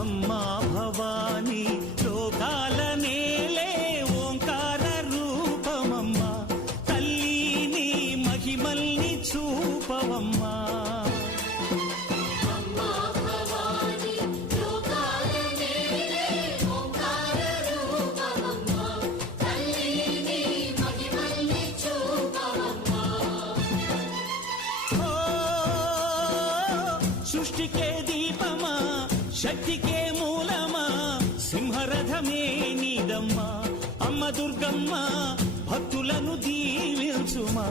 అమ్మా భవానీ లోకాల నేలే ఓంకార రూపమమ్మా తల్లి మహిమల్ని చూపవమ్మా సృష్టికే దీపమా శక్తికే మూలమా సింహరథమే నీదమ్మా అమ్మ దుర్గమ్మ భక్తులను దీవించుమా